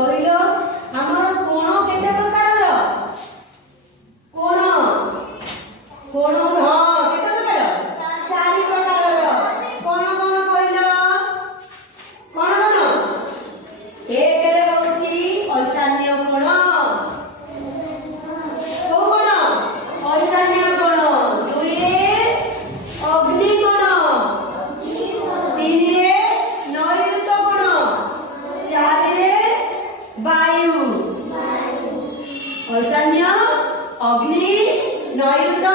କହିଲ ଆମର କୋଣ କେତେ ପ୍ରକାରର? କୋଣ କୋଣ ହଁ କେତେ ପ୍ରକାର? 4 ପ୍ରକାରର। କଣ କଣ କହିଲ? କଣ କଣ? ଏକରେ ହଉଛି ଐଶାନ୍ୟ କୋଣ। କୋଉ କୋଣ? ଐଶାନ୍ୟ କୋଣ। 2ରେ ଅଗ୍ନି କୋଣ। 3ରେ ନୈಋତ କୋଣ। 4ରେ ବାୟୁ। ଐଶାନ୍ୟ, ଅଗ୍ନି, ନୈଋତ